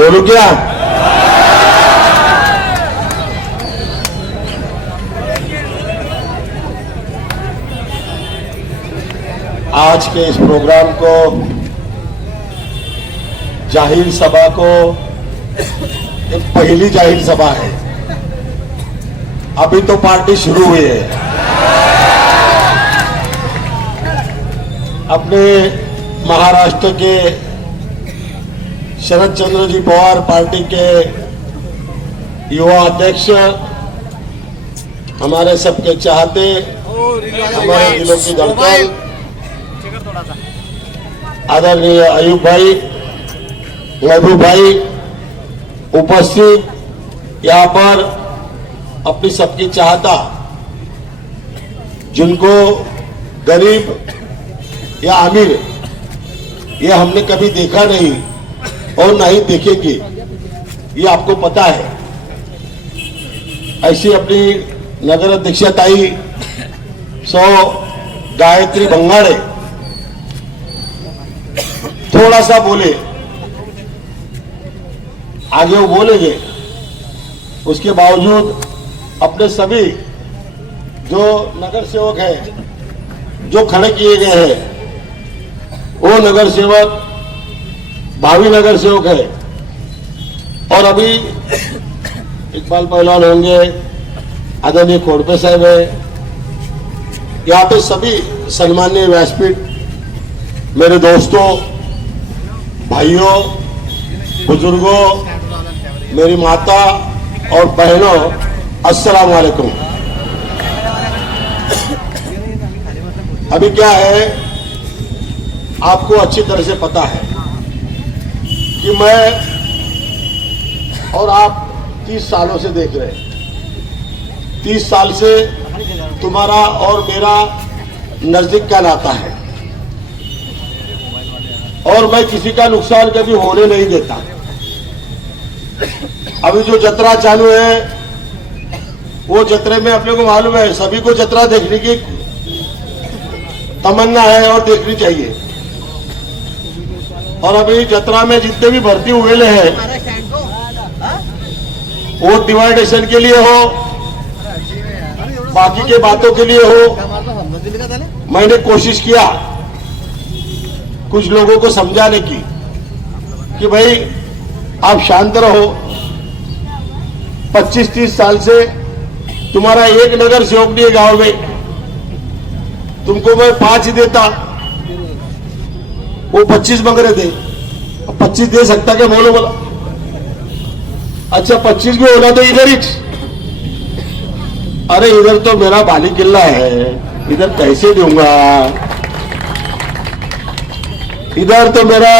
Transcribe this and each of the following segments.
बोलू क्या? आज के इस प्रोग्राम को, जाहिर सभा को, एक पहली जाहिर सभा है। अभी तो पार्टी शुरू हुई है। अपने महाराष्ट्र के शरद चंद्र जी पवार पार्टी के युवा अध्यक्ष, हमारे सबके चाहते, हमारे दिलों की धड़कन आदरणीय अयूब भाई, महबूब भाई उपस्थित यहाँ पर अपनी सबकी चाहता, जिनको गरीब या अमीर ये हमने कभी देखा नहीं और ना ही देखेंगे, ये आपको पता है। ऐसी अपनी नगर अध्यक्षताई सो गायत्री बंगाड़े थोड़ा सा बोले, आगे वो बोलेंगे। उसके बावजूद अपने सभी जो नगर सेवक हैं, जो खड़े किए गए हैं, वो नगर सेवक भावी नगर सेवक है। और अभी इकबाल पहलवान होंगे, आदरणीय खोड़पे साहब है, यहाँ पे सभी सम्माननीय व्यासपीठ, मेरे दोस्तों, भाइयों, बुजुर्गों, मेरी माता और बहनों, अस्सलाम वालेकुम। अभी क्या है, आपको अच्छी तरह से पता है कि मैं और आप 30 सालों से देख रहे हैं। 30 साल से तुम्हारा और मेरा नजदीक का नाता है और मैं किसी का नुकसान कभी होने नहीं देता। अभी जो जतरा चालू है, वो जतरे में अपने को मालूम है, सभी को जतरा देखने की तमन्ना है और देखनी चाहिए। और अभी जतरा में जितने भी भर्ती हुए हैं, वो डिवाइडेशन के लिए हो, बाकी के बातों के लिए हो। मैंने कोशिश किया कुछ लोगों को समझाने की कि भाई आप शांत रहो। 25-30 साल से तुम्हारा एक नगर सेवक नहीं है गांव में, तुमको मैं 5 ही देता, वो 25 मांग रहे थे। 25 दे सकता क्या? बोलो बोला। अच्छा 25 भी होना तो इधर ही। अरे इधर तो मेरा बाली किल्ला है, इधर कैसे दूंगा? इधर तो मेरा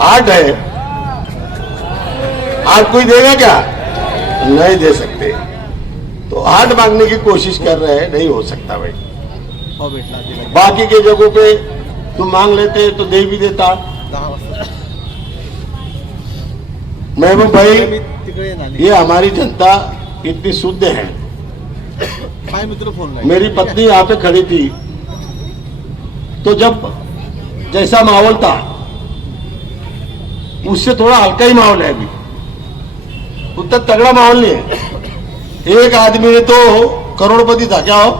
हार्ट है, हार्ट कोई देगा क्या? नहीं दे सकते। तो हार्ट मांगने की कोशिश कर रहे हैं, नहीं हो सकता भाई। बाकी के जगहों पे तुम मांग लेते तो दे भी देता। महबूब भाई, ये हमारी जनता इतनी शुद्ध है। मेरी पत्नी यहाँ पे खड़ी थी, तो जब जैसा माहौल था उससे थोड़ा हल्का ही माहौल है। अभी उतना तगड़ा माहौल नहीं है। एक आदमी ने तो करोड़पति था, क्या हो,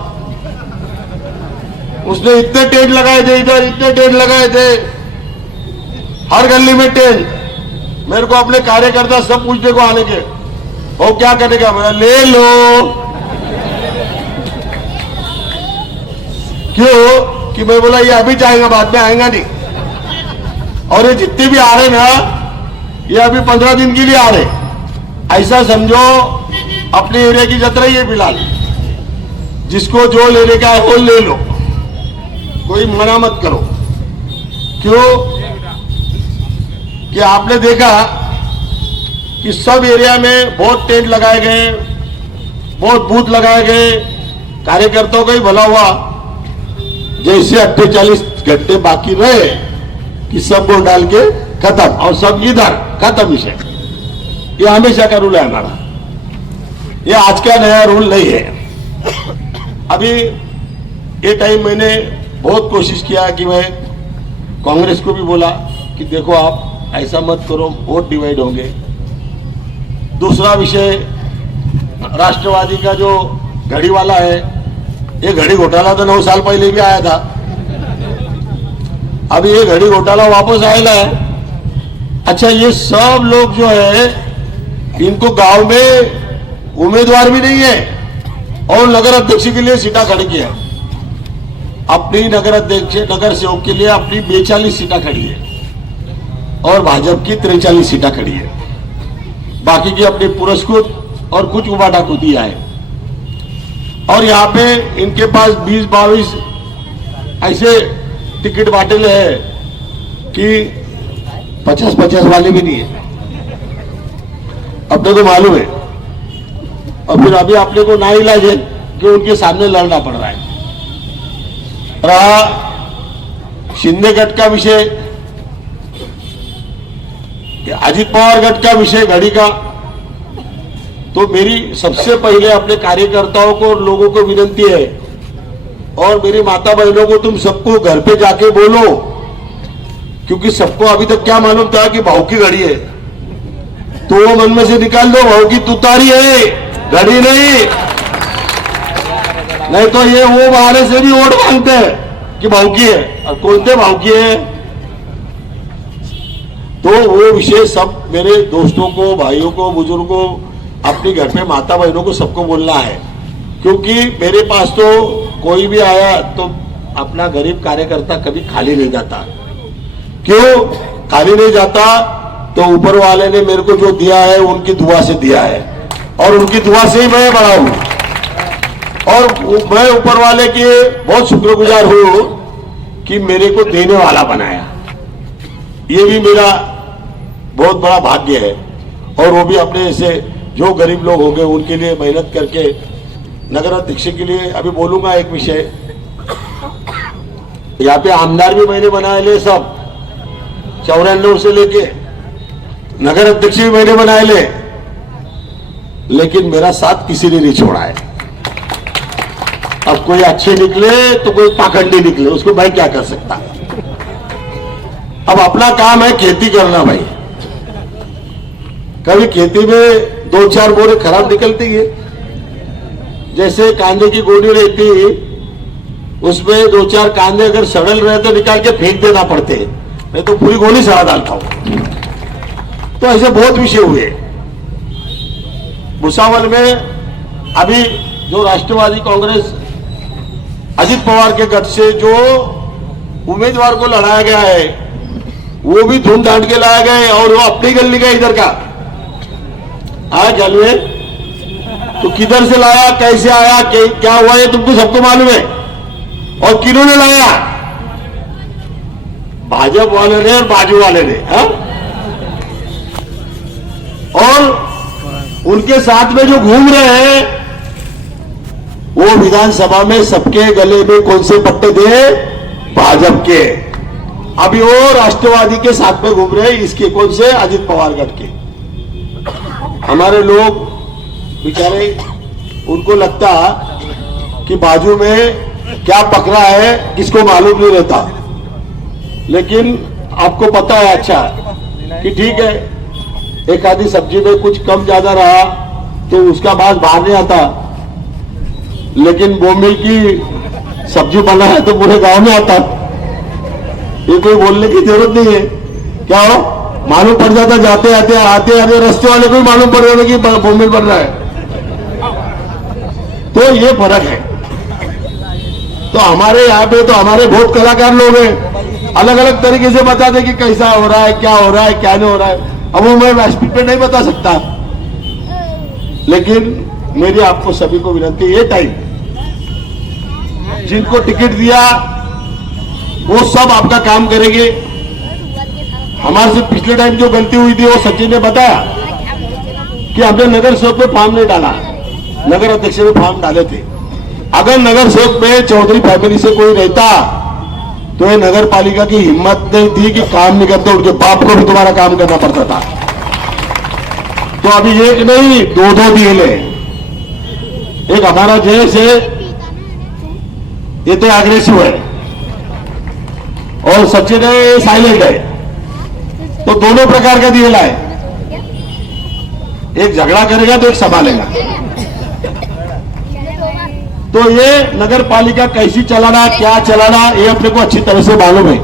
उसने इतने टेंट लगाए थे, इधर इतने टेंट लगाए थे, हर गली में टेंट। मेरे को अपने कार्यकर्ता सब पूछने को आने के, वो क्या करेगा? मैं ले लो। क्यों? कि मैं बोला ये अभी जाएगा, बाद में आएगा नहीं। और ये जितने भी आ रहे ना, ये अभी 15 दिन के लिए आ रहे। ऐसा समझो अपने एरिया की जतरा ही है फिलहाल। जिसको जो लेने का है वो ले लो, कोई मना मत करो। क्यों? कि आपने देखा कि सब एरिया में बहुत टेंट लगाए गए, बहुत बूथ लगाए गए, कार्यकर्ताओं का ही भला हुआ। जैसे 48 घंटे बाकी रहे कि सब वोट डाल के खत्म, और सब इधर खत्म विषय। ये हमेशा का रूल है हमारा, ये आज का नया रूल नहीं है। अभी ये टाइम मैंने बहुत कोशिश किया कि मैं कांग्रेस को भी बोला कि देखो आप ऐसा मत करो, वोट डिवाइड होंगे। दूसरा विषय, राष्ट्रवादी का जो घड़ी वाला है, ये घड़ी घोटाला तो 9 साल पहले भी आया था, अभी ये घड़ी घोटाला वापस आएगा है। अच्छा, ये सब लोग जो है इनको गांव में उम्मीदवार भी नहीं है और नगर अध्यक्ष के लिए सीटा खड़ी किया। अपनी नगर अध्यक्ष नगर सेवक के लिए अपनी 42 सीटा खड़ी है और भाजपा की 43 सीटा खड़ी है। बाकी की अपने पुरस्कृत और कुछ उबाटा को दिया है। और यहाँ पे इनके पास 20-22 ऐसे टिकट बांटेले हैं कि 50-50 वाले भी नहीं है, अपने को मालूम है। और फिर अभी अपने को ना इलाज है कि उनके सामने लड़ना पड़ रहा है। रहा शिंदे गट का विषय, अजित पवार गट का विषय घड़ी का, तो मेरी सबसे पहले अपने कार्यकर्ताओं को और लोगों को विनती है, और मेरी माता बहनों को, तुम सबको घर पे जाके बोलो, क्योंकि सबको अभी तक क्या मालूम था कि भाव की घड़ी है, तो वो मन में से निकाल दो, भाव की तुतारी है, घड़ी नहीं तो ये वो बहाने से भी वोट मांगते हैं कि भाव की है, और कौन से भाव की है। तो वो विषय सब मेरे दोस्तों को, भाइयों को, बुजुर्गों, अपने घर पे माता बहनों को सबको बोलना है, क्योंकि मेरे पास तो कोई भी आया तो अपना गरीब कार्यकर्ता कभी खाली नहीं जाता। क्यों खाली नहीं जाता? तो ऊपर वाले ने मेरे को जो दिया है उनकी दुआ से दिया है, और उनकी दुआ से ही मैं बड़ा हूं, और मैं ऊपर वाले के बहुत शुक्रगुजार हूं कि मेरे को देने वाला बनाया। ये भी मेरा बहुत बड़ा भाग्य है। और वो भी अपने ऐसे जो गरीब लोग होंगे उनके लिए मेहनत करके नगर अध्यक्ष के लिए। अभी बोलूंगा एक विषय, यहाँ पे आमदार भी मैंने बनाए ले, सब 94 से लेके नगर अध्यक्ष भी मैंने बनाए ले, लेकिन मेरा साथ किसी ने नहीं छोड़ा है। अब कोई अच्छे निकले तो कोई पाखंडी निकले, उसको मैं क्या कर सकता। अब अपना काम है खेती करना भाई। कभी खेती में 2-4 बोरे खराब निकलती है, जैसे कांदे की गोली रहती, उसमें 2-4 कांदे अगर सड़ल रहे तो निकाल के फेंक देना पड़ते, मैं तो पूरी गोली सड़ा डालता हूं। तो ऐसे बहुत विषय हुए। भुसावल में अभी जो राष्ट्रवादी कांग्रेस अजित पवार के गठ से जो उम्मीदवार को लड़ाया गया है, वो भी ढूंढ ढांड के लाया गए, और वो अपनी गली का इधर का आया जलवे, तो किधर से लाया, कैसे आया, क्या हुआ, ये तुमको सबको मालूम है। और किन्होंने लाया? भाजपा वाले ने और बाजू वाले ने, हा? और उनके साथ में जो घूम रहे हैं वो विधानसभा में सबके गले में कौन से पट्टे थे? भाजपा के। अभी वो राष्ट्रवादी के साथ में घूम रहे हैं, इसके कौन से? अजित पवार गठ के। हमारे लोग बेचारे, उनको लगता कि बाजू में क्या पकड़ा है किसको मालूम नहीं रहता, लेकिन आपको पता है अच्छा कि ठीक है, एक आधी सब्जी में कुछ कम ज्यादा रहा तो उसका बात बाहर नहीं आता, लेकिन बोमिल की सब्जी बना है तो पूरे गांव में आता। ये कोई बोलने की जरूरत नहीं है। क्या हो, मालूम पड़ जाता, जाते आते आते आते रास्ते वाले को मालूम पड़ जाता कि बोमिल बन रहा है। तो ये फर्क है। तो हमारे यहाँ पे तो हमारे बहुत कलाकार लोग हैं, अलग अलग तरीके से बताते कि कैसा हो रहा है, क्या हो रहा है, क्या नहीं हो रहा है। अब वो मैं व्यासपीठ पे नहीं बता सकता, लेकिन मेरी आपको सभी को विनती, ये टाइम जिनको टिकट दिया वो सब आपका काम करेंगे। हमारे से पिछले टाइम जो गलती हुई थी वो सचिन ने बताया कि हमने नगर सेवक पे फॉर्म नहीं डाला, नगर अध्यक्ष में फॉर्म डाले थे। अगर नगर सेवक में चौधरी फैमिली से कोई रहता तो ये नगर पालिका की हिम्मत नहीं थी कि काम नहीं करते, उनके बाप को भी तुम्हारा काम करना पड़ता था। तो अभी एक नहीं, 2-2 डील है। एक हमारा जयेश है, ये तो एग्रेसिव है, और सचिन है, साइलेंट है। तो दोनों प्रकार का दिएला है, एक झगड़ा करेगा तो एक संभालेगा। तो ये नगर पालिका कैसी चलाना, क्या चलाना, ये अपने को अच्छी तरह से मालूम है।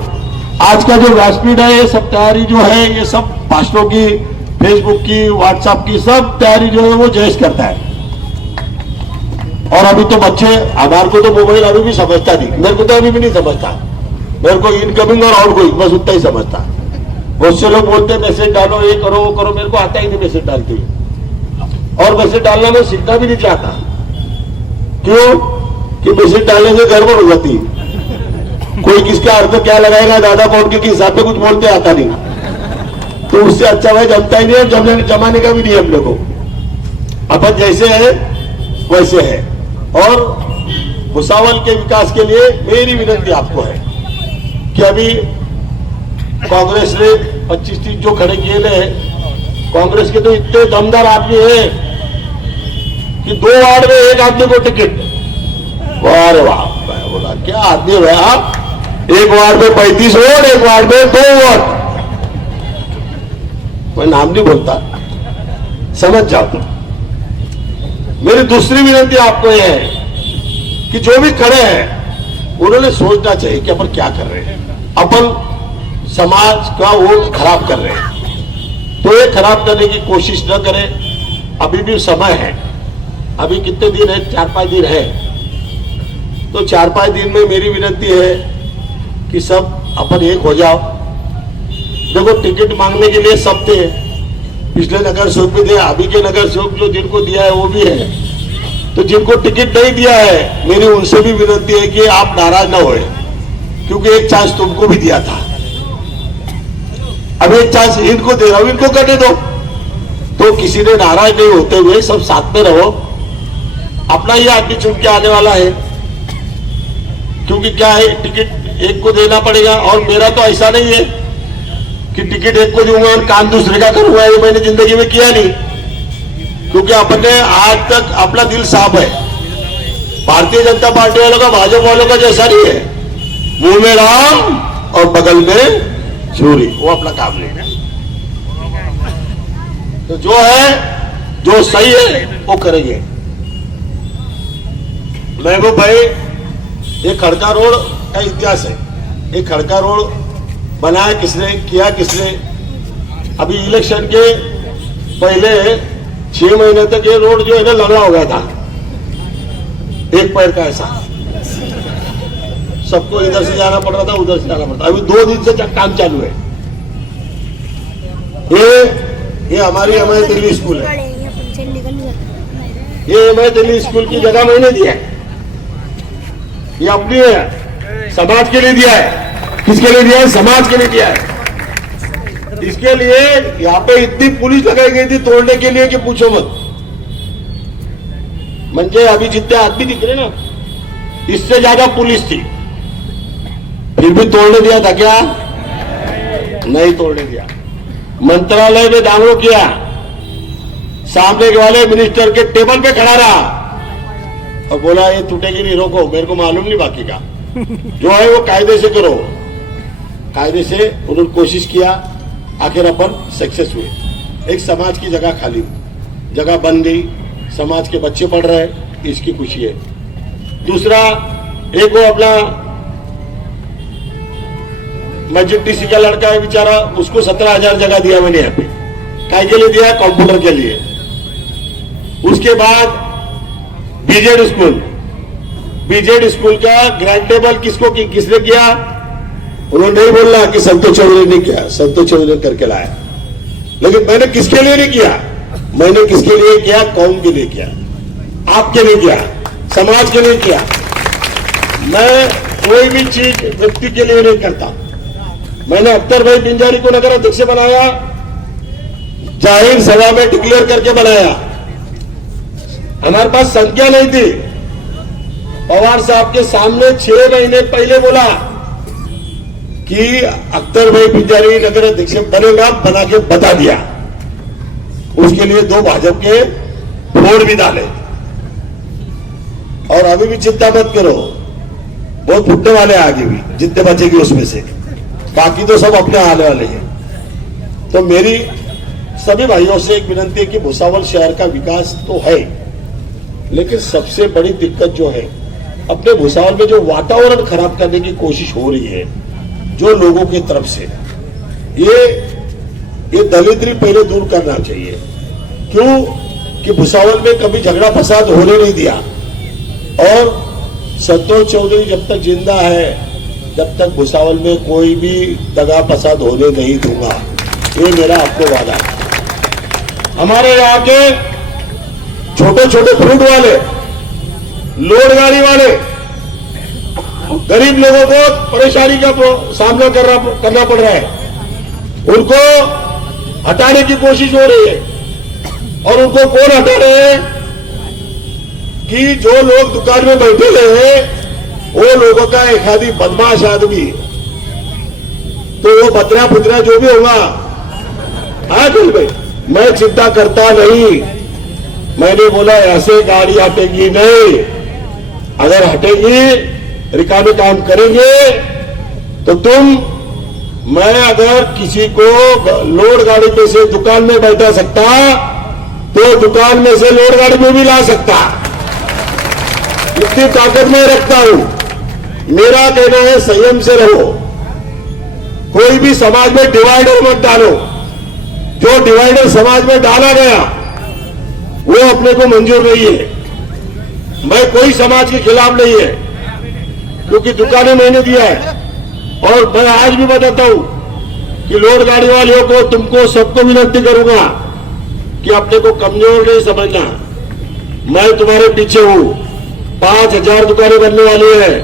आज का जो व्यासपीठ है, ये सब तैयारी जो है, ये सब भाषणों की, फेसबुक की, व्हाट्सएप की, सब तैयारी जो है वो जयेश करता है। और अभी तो बच्चे, हमारे को तो मोबाइल अभी भी समझता नहीं, मेरे को तो अभी भी नहीं समझता, मेरे को इनकमिंग और आउटगोइंग बस उतना ही समझता। बहुत से लोग बोलते हैं मैसेज डालो, ये करो वो करो, मेरे को आता ही नहीं मैसेज डालते हुए। और मैसेज डालना मैं सीखना भी नहीं चाहता। क्यों? कि मैसेज डालने से गड़बड़ हो जाती है, कोई किसका अर्थ क्या लगाएगा, दादा कौन के हिसाब से कुछ बोलते आता नहीं। तो उससे अच्छा भाई जमता ही नहीं है, जमाने का भी नहीं है हम लोग को। अपन जैसे है वैसे है। और भुसावल के विकास के लिए मेरी विनती आपको है कि अभी कांग्रेस ने 25-30 जो खड़े किए हैं, कांग्रेस के तो इतने दमदार आदमी हैं कि 2 वार्ड में एक आदमी को टिकट। वाह वाह, मैं बोला क्या आदमी है आप, एक वार्ड में 35 वोट, एक वार्ड में 2 वोट। मैं नाम नहीं बोलता, समझ जाओ। तुम मेरी दूसरी विनती आपको यह है कि जो भी खड़े हैं उन्होंने सोचना चाहिए कि अपन क्या कर रहे हैं। अपन समाज का वोट खराब कर रहे हैं, तो ये खराब करने की कोशिश न करें। अभी भी समय है, अभी कितने दिन है, 4-5 दिन है। तो 4-5 दिन में मेरी विनती है कि सब अपन एक हो जाओ। देखो टिकट मांगने के लिए सब थे, पिछले नगर सेवक भी थे, अभी के नगर सेवक जो जिनको दिया है वो भी है। तो जिनको टिकट नहीं दिया है, मेरी उनसे भी विनती है कि आप नाराज ना होए, क्योंकि एक चांस तुमको भी दिया था, अब एक चांस इनको दे रहा हूं, इनको करने दो। तो किसी ने नाराज नहीं होते हुए सब साथ में रहो। अपना ही आदमी चुन के आने वाला है, क्योंकि क्या है, टिकट एक को देना पड़ेगा। और मेरा तो ऐसा नहीं है कि टिकट एक को दूंगा और काम दूसरे का करूंगा, ये मैंने जिंदगी में किया नहीं। क्योंकि अपने आज तक अपना दिल साफ है। भारतीय जनता पार्टी वालों का, भाजपा वालों का जैसा नहीं है, मुंह में राम और बगल में छुरी, वो अपना काम नहीं है। तो जो है, जो सही है वो करेंगे। महबूब भाई, ये खड़का रोड का इतिहास है। ये खड़का रोड बनाया किसने, किया किसने? अभी इलेक्शन के पहले 6 महीने तक ये रोड जो है ना लंगड़ा हो गया था, एक पैर का ऐसा, सबको इधर से जाना पड़ रहा था, उधर से जाना पड़ता। अभी 2 दिन से काम चालू है। ये हमारी हमारे दिल्ली स्कूल है, ये हमारे दिल्ली स्कूल की जगह मैंने दिया है, ये अपनी है, समाज के लिए दिया है। किसके लिए दिया है? समाज के लिए दिया है। इसके लिए यहाँ पे इतनी पुलिस लगाई गई थी तोड़ने के लिए कि पूछो मत। म्हणजे अभी जितने आदमी दिख रहे ना, इससे ज्यादा पुलिस थी, फिर भी तोड़ने दिया था क्या? नहीं तोड़ने दिया। मंत्रालय में दांगड़ो किया, सामने के वाले मिनिस्टर के टेबल पे खड़ा रहा और बोला ये टूटेगी नहीं, रोको, मेरे को मालूम नहीं बाकी का, जो है वो कायदे से करो। कायदे से उन्होंने कोशिश किया, आखिर अपन सक्सेस हुए। एक समाज की जगह खाली, जगह बन गई, समाज के बच्चे पढ़ रहे हैं, इसकी खुशी है। दूसरा, एक वो अपना मस्जिद डीसी का लड़का है बेचारा, उसको 17,000 जगह दिया मैंने यहाँ पे। काय के लिए दिया? कंप्यूटर के लिए। उसके बाद बीजेड स्कूल का ग्रैंड टेबल किसने किया? उन्होंने नहीं बोलना कि संतोष चौधरी ने किया, संतोष चौधरी ने करके लाया। लेकिन मैंने किसके लिए नहीं किया? मैंने किसके लिए किया? कौम के लिए किया, आपके लिए किया, समाज के लिए किया। मैं कोई भी चीज व्यक्ति के लिए नहीं करता। मैंने अख्तर भाई पिंजारी को नगर अध्यक्ष बनाया, जाहिर सभा में डिक्लेयर करके बनाया। हमारे पास संख्या नहीं थी। पवार साहब के सामने 6 महीने पहले बोला कि अख्तर भाई पिंजारी नगर अध्यक्ष बनेगा, बना के बता दिया। उसके लिए 2 भाजपा के वोट भी डाले। और अभी भी चिंता मत करो, बहुत फुटने वाले आगे भी, जितने बचेगी उसमें से, बाकी तो सब अपने आने वाले हैं। तो मेरी सभी भाइयों से एक विनती है कि भुसावल शहर का विकास तो है, लेकिन सबसे बड़ी दिक्कत जो है, अपने भुसावल में जो वातावरण खराब करने की कोशिश हो रही है जो लोगों की तरफ से, ये दलिद्री पहले दूर करना चाहिए। क्यों कि भुसावल में कभी झगड़ा फसाद होने नहीं दिया, और संतोष चौधरी जब तक जिंदा है जब तक भुसावल में कोई भी दगा फसाद होने नहीं दूंगा, ये मेरा आपको वादा है। हमारे यहाँ के छोटे छोटे फ्रूट वाले, लोड गाड़ी वाले, गरीब लोगों को परेशानी का सामना करना पड़ रहा है, उनको हटाने की कोशिश हो रही है। और उनको कौन हटा रहे हैं कि जो लोग दुकान में बैठे हैं वो लोगों का एक आदि बदमाश आदमी, तो वो बतरा पुतरा जो भी होगा, आखिर भाई मैं चिंता करता नहीं। मैंने बोला ऐसे गाड़ी हटेगी नहीं, अगर हटेगी रिकामे काम करेंगे तो मैं अगर किसी को लोड गाड़ी में से दुकान में बैठा सकता तो दुकान में से लोड गाड़ी में भी ला सकता, इतनी ताकत मैं रखता हूं। मेरा कहना है संयम से रहो, कोई भी समाज में डिवाइडर मत डालो। जो डिवाइडर समाज में डाला गया वो अपने को मंजूर नहीं है। मैं कोई समाज के खिलाफ नहीं है, क्योंकि दुकानें मैंने दिया है। और मैं आज भी बताता हूं कि लोड गाड़ी वालों को, तुमको सबको विनती करूंगा कि अपने को कमजोर नहीं समझना। मैं तुम्हारे पीछे हूं। 5000 दुकानें बनने वाली है।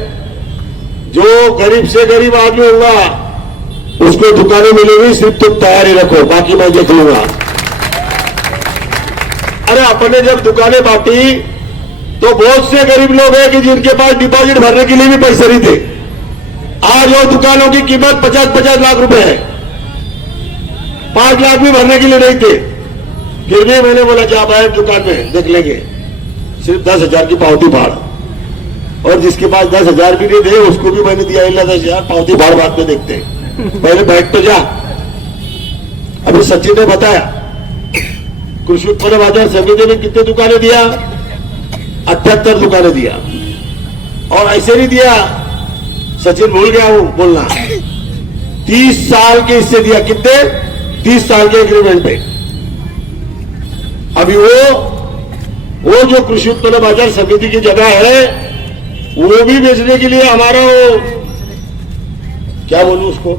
जो गरीब से गरीब आदमी होगा उसको दुकानें मिलेगी, सिर्फ तुम तैयारी रखो, बाकी मैं देख लूंगा। अरे अपने जब दुकानें बांटी तो बहुत से गरीब लोग हैं कि जिनके पास डिपॉजिट भरने के लिए भी पैसे नहीं थे। आज वो दुकानों की कीमत 50-50 लाख रुपए है, 5 लाख भी भरने के लिए नहीं थे। फिर भी मैंने बोला कि आप आए दुकान में देख लेंगे, सिर्फ 10,000 की पावती भाड़। और जिसके पास 10,000 भी नहीं थे उसको भी मैंने दिया 10,000 पावती भाड़, बाद में देखते हैं, पहले बैठ तो जा। अभी सचिन ने बताया कृषि उत्पन्न बाजार समिति में कितने दुकानें दिया, 78 दुकानें दिया। और ऐसे नहीं दिया, सचिन भूल गया हूं बोलना, 30 साल के हिस्से दिया। कितने? 30 साल के एग्रीमेंट पे। अभी वो जो कृषि उत्पन्न बाजार समिति की जगह है वो भी बेचने के लिए हमारा वो, क्या बोलूं उसको,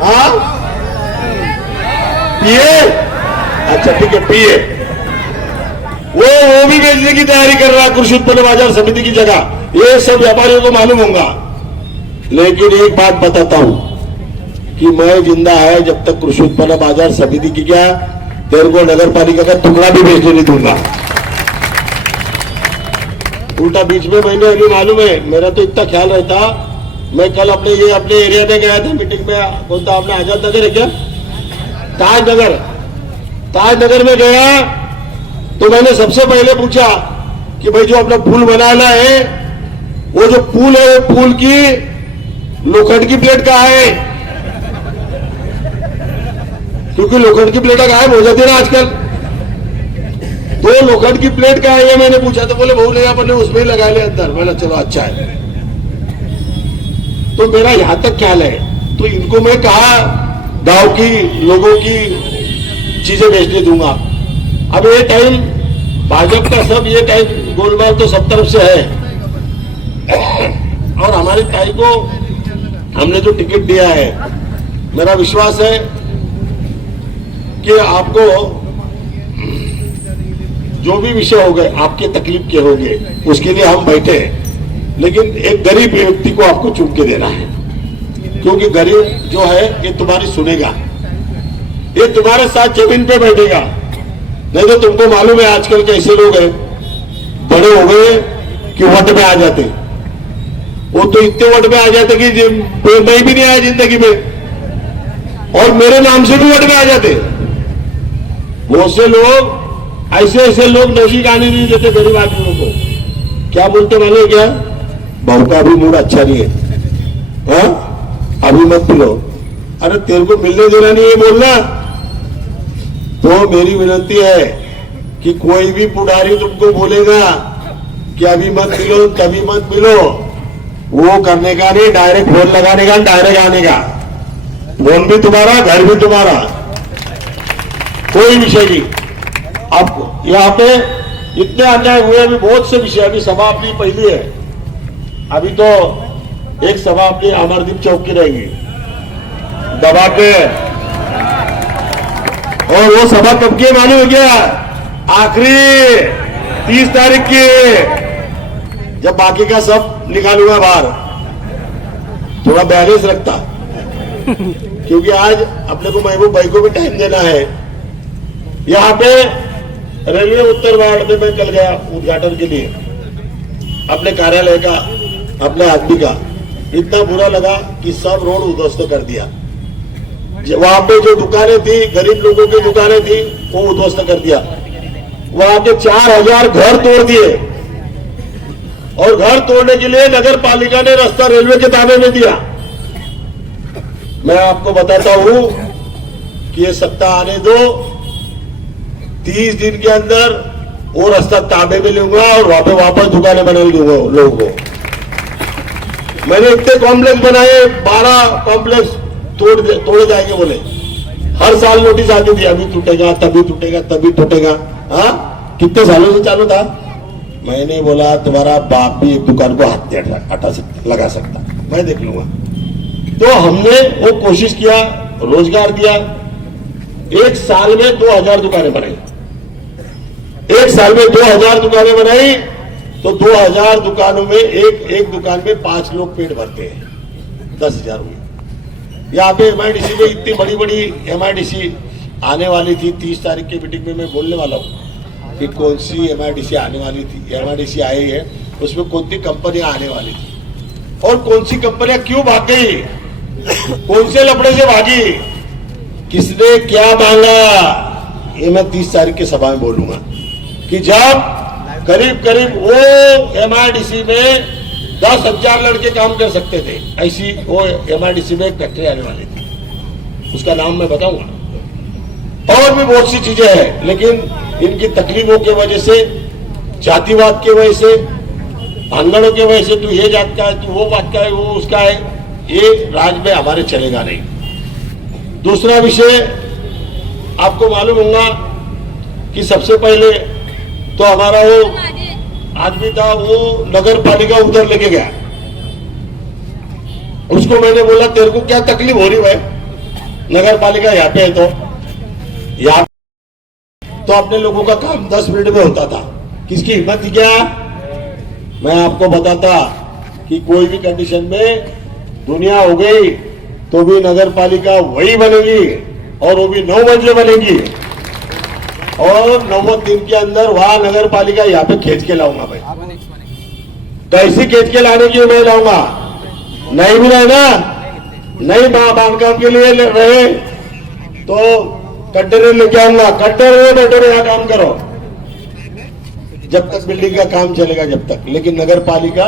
हाँ पीए, अच्छा ठीक है पीए, वो भी बेचने की तैयारी कर रहा है कृषि उत्पन्न बाजार समिति की जगह। ये सब व्यापारियों को मालूम होगा। लेकिन एक बात बताता हूं कि मैं जिंदा है जब तक कृषि उत्पन्न बाजार समिति की क्या, तेरे को नगर पालिका का टुकड़ा भी बेचने नहीं दूंगा। उल्टा बीच में मैंने अभी मालूम है, मेरा तो इतना ख्याल रहता। मैं कल अपने एरिया में गया था मीटिंग में, बोलता आपने आजाद नगर है क्या, ताजनगर में गया तो मैंने सबसे पहले पूछा कि भाई जो अपना पुल बनाना है, वो जो पुल है वो पुल की लोखंड की प्लेट कहाँ है, क्योंकि लोखंड की प्लेटें गायब हो जाती है ना आजकल। तो लोखंड की प्लेट कहाँ है ये मैंने पूछा, तो बोले बहु नहीं अपन ने उसमें ही लगा लिया अंदर। मैंने चलो अच्छा है। तो मेरा यहां तक ख्याल है, तो इनको मैं कहा गांव की लोगों की चीजें बेचने दूंगा। अब ये टाइम भाजपा का सब, ये टाइम गोलमाल तो सब तरफ से है। और हमारी ताई को हमने जो टिकट दिया है, मेरा विश्वास है कि आपको जो भी विषय हो गए, आपके तकलीफ के होंगे, उसके लिए हम बैठे हैं। लेकिन एक गरीब व्यक्ति को आपको चुन के देना है, क्योंकि गरीब जो है ये तुम्हारी सुनेगा, ये तुम्हारे साथ जमीन पे बैठेगा। नहीं तो तुमको मालूम है आजकल कैसे लोग हैं, बड़े हो गए कि वोट में आ जाते। वो तो इतने वोट में आ जाते कि मैं भी नहीं आया जिंदगी में, और मेरे नाम से भी वोट में आ जाते। बहुत से लोग ऐसे लोग नौशी गाने नहीं देते गरीब आदमियों को। क्या बोलते माने, क्या बहू का भी मूड अच्छा नहीं है, हाँ अभी मत पिलो, अरे तेरे को मिलने देना नहीं है बोलना। तो मेरी विनती है कि कोई भी पुजारी तुमको बोलेगा कि अभी मत मिलो तभी मत मिलो, वो करने का नहीं, डायरेक्ट फोन लगाने का, डायरेक्ट आने का। फोन भी तुम्हारा, घर भी तुम्हारा, कोई विषय नहीं। अब यहाँ पे इतने अन्याय हुए, अभी बहुत से विषय, अभी सभा अपनी पहली है, अभी तो एक सभा अपनी अमरदीप चौक की रहेगी दबा के, और वो सभा कब की मालूम हो गया? आखिरी 30 तारीख की, जब बाकी का सब निकालूंगा बाहर। थोड़ा बैलेंस रखता, क्योंकि आज अपने को महबूब भाई को भी टाइम देना है। यहाँ पे रेलवे उत्तर वार्ड में मैं कल गया उद्घाटन के लिए, अपने कार्यालय का, अपने आदमी का। इतना बुरा लगा कि सब रोड उध्वस्त कर दिया। वहां पे जो दुकानें थी, गरीब लोगों की दुकानें थी, वो उध्वस्त कर दिया। वहां के 4000 घर तोड़ दिए, और घर तोड़ने के लिए नगर पालिका ने रास्ता रेलवे के ताबे में दिया। मैं आपको बताता हूं कि ये सत्ता आने दो, 30 दिन के अंदर वो रास्ता ताबे में लूंगा और वहां पे वापस दुकानें बना दूंगा लोगों को। मैंने इतने कॉम्प्लेक्स बनाए, 12 कॉम्प्लेक्स तोड़े जाएंगे बोले। हर साल नोटिस आती थी, अभी टूटेगा, तभी टूटेगा, तभी टूटेगा। हाँ, कितने सालों से चालू था? मैंने बोला तुम्हारा बाप भी एक दुकान को हाथ हटा सकता, लगा सकता, मैं देख लूंगा। तो हमने वो कोशिश किया, रोजगार दिया। एक साल में 2000 दुकानें बनाई, एक साल में 2000 दुकानें बनाई, तो 2000 दुकानों में एक दुकान में 5 लोग पेट भरते हैं, 10,000 हुए। यहाँ पे MIDC में इतनी बड़ी बड़ी MIDC आने वाली थी। 30 तारीख की मीटिंग में मैं बोलने वाला हूँ कि कौन सी MIDC आने वाली थी। MIDC आई है, उसमें कौन सी कंपनियां आने वाली थी और कौन सी कंपनियां क्यों भाग गई, कौन से लफड़े से भागी, किसने क्या मांगा, ये मैं 30 तारीख की सभा में बोलूंगा। कि जब करीब करीब वो MIDC में 10,000 लड़के काम कर सकते थे, ऐसी वो MIDC में एक फैक्ट्री आने वाली थी, उसका नाम मैं बताऊंगा। और भी बहुत सी चीजें हैं, लेकिन इनकी तकलीफों की वजह से, जातिवाद की वजह से, आंगनों की वजह से, तू ये जात का है, तू वो बात का है, वो उसका है, ये राज में हमारे चलेगा नहीं। दूसरा विषय आपको मालूम होगा कि सबसे पहले तो हमारा वो आदमी था, वो नगर पालिका उधर लेके गया। उसको मैंने बोला तेरे को क्या तकलीफ हो रही है, नगर पालिका यहाँ पे है, तो यहाँ तो अपने लोगों का काम 10 मिनट में होता था। किसकी हिम्मत थी क्या? मैं आपको बताता कि कोई भी कंडीशन में दुनिया हो गई तो भी नगर पालिका वही बनेगी, और वो भी 9 मंजिल बनेगी, और 90 दिन के अंदर वहां नगर पालिका यहाँ पे खींच के लाऊंगा भाई। तो ऐसी खींच के लाने की मैं लाऊंगा, नहीं भी रहे ना, नहीं बांधकाम के लिए रहे तो कंटेनर लेके आऊंगा, कंटेनर यहाँ काम करो, जब तक बिल्डिंग का काम चलेगा जब तक। लेकिन नगर पालिका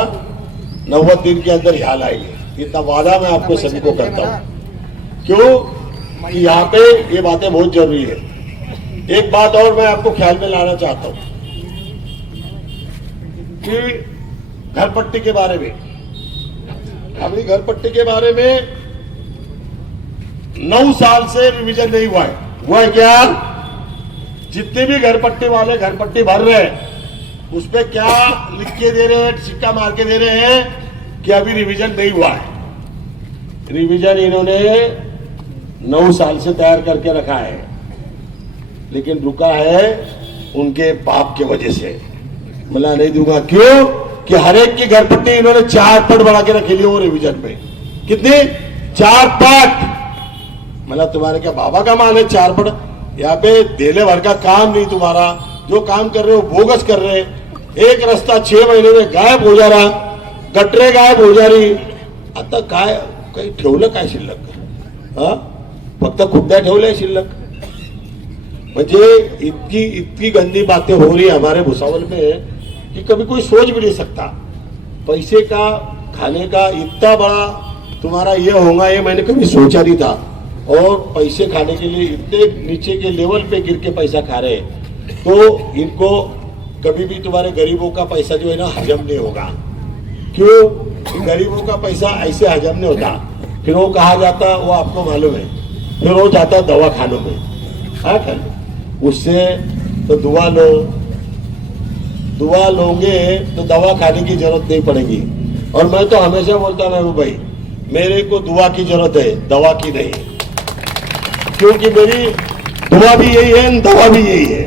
90 दिन के अंदर यहाँ लाएगी, इतना वादा मैं आपको सभी को करता हूँ। क्यों कि यहाँ पे ये बातें बहुत जरूरी है। एक बात और मैं आपको ख्याल में लाना चाहता हूं कि घर पट्टी के बारे में, अभी घर पट्टी के बारे में 9 साल से रिवीजन नहीं हुआ है। हुआ है क्या? जितने भी घर पट्टी वाले घर पट्टी भर रहे हैं, उस पर क्या लिख के दे रहे हैं, सिक्का मार के दे रहे हैं कि अभी रिवीजन नहीं हुआ है। रिवीजन इन्होंने 9 साल से तैयार करके रखा है, लेकिन रुका है उनके पाप के वजह से। मैं नहीं दूंगा। क्यों कि हर एक की घर पट्टी इन्होंने 4 पट बढ़ा के रखे लिए वो रिवीजन में। कितने? 4 पट। मतलब तुम्हारे क्या बाबा का मान है 4 पट? यहाँ पे देने भर का काम नहीं, तुम्हारा जो काम कर रहे हो बोगस कर रहे। एक रास्ता 6 महीने में गायब हो जा रहा, गटरे गायब हो जा रही। आता काय काही ठेवलं काय शिल्लक? हा, फक्त खुद्द्या ठेवल्या शिल्लक। म्हणजे इतकी गंदी बातें हो रही है हमारे भुसावल में कि कभी कोई सोच भी नहीं सकता। पैसे का, खाने का इतना बड़ा तुम्हारा ये होगा, ये मैंने कभी सोचा नहीं था। और पैसे खाने के लिए इतने नीचे के लेवल पे गिर के पैसा खा रहे हैं, तो इनको कभी भी तुम्हारे गरीबों का पैसा जो है ना हजम नहीं होगा। क्यों? गरीबों का पैसा ऐसे हजम नहीं होता। फिर वो कहा जाता, वो आपको मालूम है, फिर वो जाता दवा खानों में। हाँ कर उससे तो दुआ लो, दुआ लोगे तो दवा खाने की जरूरत नहीं पड़ेगी। और मैं तो हमेशा बोलता हूं महबूब भाई, मेरे को दुआ की जरूरत है, दवा की नहीं, क्योंकि मेरी दुआ भी यही है, दवा भी यही है।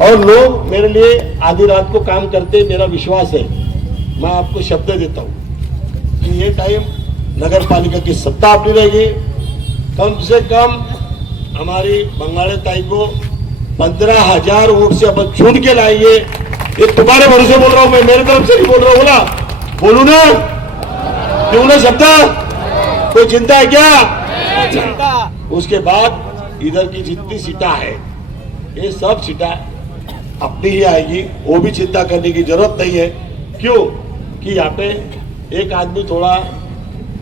और लोग मेरे लिए आधी रात को काम करते, मेरा विश्वास है। मैं आपको शब्द देता हूं कि ये टाइम नगर पालिका की सत्ता अपनी रहेगी। कम से कम हमारी बंगाले ताई को 15,000 वोट से अपन छूट के लाएंगे। ये तुम्हारे भरोसे बोल रहा हूं मैं, मेरे तरफ से नहीं बोल रहा हूं। बोलू ना, क्यों ना शब्द? कोई चिंता है क्या? उसके बाद इधर की जितनी सीटा है, ये सब सीटा अपनी ही आएगी, वो भी चिंता करने की जरूरत नहीं है। क्यों कि यहाँ पे एक आदमी थोड़ा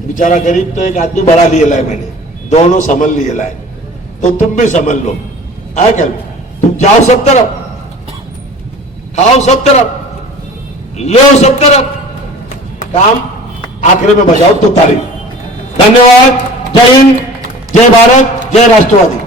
बेचारा गरीब, तो एक आदमी बड़ा लिए लाए मैंने, दोनों संभल लिए लाए, तो तुम भी संभल लो। है क्या? तुम जाओ सब तरफ, खाओ सब तरफ, ले सब तरफ, काम आखिर में बजाओ तो तारीफ। धन्यवाद। जय हिंद, जय भारत, जय राष्ट्रवादी।